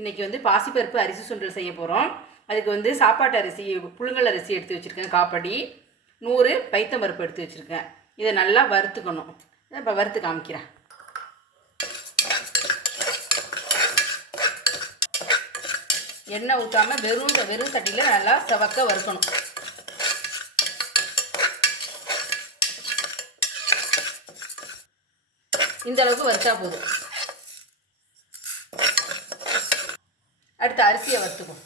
இன்றைக்கி வந்து பாசிப்பருப்பு அரிசி சுண்டல் செய்ய போகிறோம் அதுக்கு வந்து சாப்பாட்டு அரிசி புழுங்கல் அரிசி எடுத்து வச்சுருக்கேன் காப்படி. நூறு பைத்தம் பருப்பு எடுத்து வச்சுருக்கேன். இதை நல்லா வறுத்துக்கணும். இப்போ வறுத்து காமிக்கிறேன். எண்ணெய் ஊற்றாமல் வெறும் வெறும் சட்டியில் நல்லா செவக்க வறுக்கணும். இந்த அளவுக்கு வறுத்தா போதும். அடுத்து அரிசியை வறுத்துக்கும்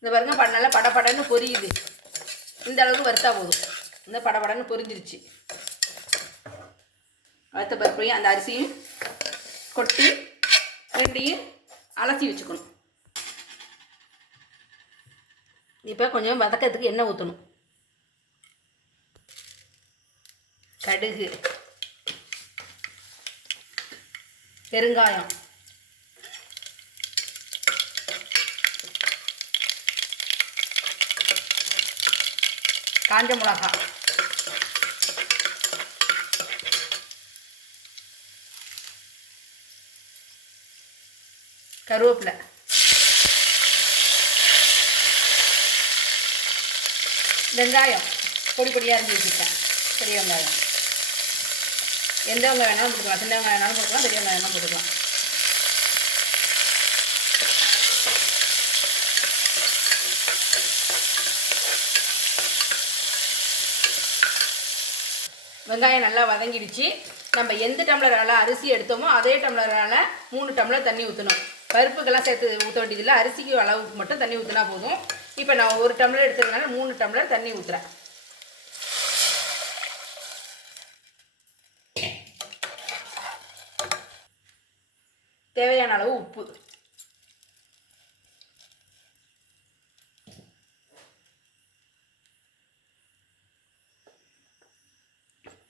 இந்த பாருங்க பட நல்லா படபடன்னு பொரியுது. இந்த அளவுக்கு வறுத்தா போதும். இந்த படபடன்னு பொரிஞ்சிருச்சு. வறுத்த பருப்பையும் அந்த அரிசியும் கொட்டி ரெண்டையும் அலசி வச்சுக்கணும். இப்போ கொஞ்சம் வதக்கிறதுக்கு எண்ணெய் ஊற்றணும் கடுகு. பெருங்காயம். காஞ்ச மிளகா. கருவேப்பிலை. வெங்காயம். பொடி பொடியாக இருந்து வச்சுருக்கேன் பெரிய வெங்காயம். எந்த வெங்காயம் வேணாலும் போட்டுக்கலாம் சின்ன வெங்காயம் வேணாலும் போட்டுக்கலாம் பெரிய வெங்காயம் வேணாலும் போட்டுக்கலாம் வெங்காயம் நல்லா வதங்கிடுச்சு. நம்ம எந்த டம்ளரால் அரிசி எடுத்தோமோ அதே டம்ளரால் மூணு டம்ளர் தண்ணி ஊற்றணும் பருப்புக்கெல்லாம் சேர்த்து ஊற்ற வேண்டியதில்லை. அரிசிக்கு அளவுக்கு மட்டும் தண்ணி ஊற்றினா போதும். இப்போ நான் ஒரு டம்ளர் எடுத்ததுனால மூணு டம்ளர் தண்ணி ஊற்றுறேன் தேவையான அளவு உப்பு.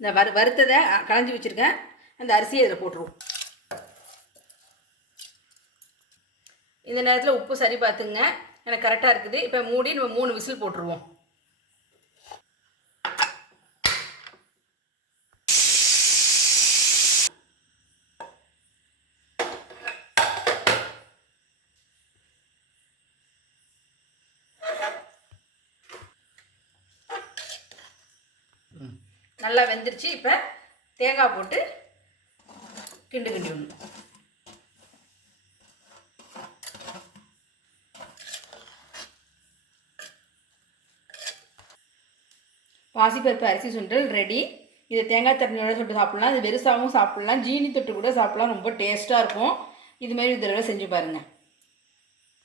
இந்த வறு வறுத்ததை களைஞ்சி வச்சுருக்கேன். அந்த அரிசியை இதில் போட்டுருவோம். இந்த நேரத்தில் உப்பு சரி பார்த்துங்க. எனக்கு கரெக்டாக இருக்குது. இப்போ மூடி நம்ம மூணு விசில் போட்டுருவோம். நல்லா வெந்துருச்சு. இப்போ தேங்காய் போட்டு கிண்டு கிண்டி விடணும் பாசிப்பருப்பு அரிசி சுண்டல் ரெடி இது தேங்காய் சட்னியோட சுட்டு சாப்பிட்லாம். இது வெறுசாகவும் சாப்பிட்லாம். ஜீனி தொட்டு கூட சாப்பிட்லாம். ரொம்ப டேஸ்ட்டாக இருக்கும். இதுமாரி ஒரு தடவை செஞ்சு பாருங்கள்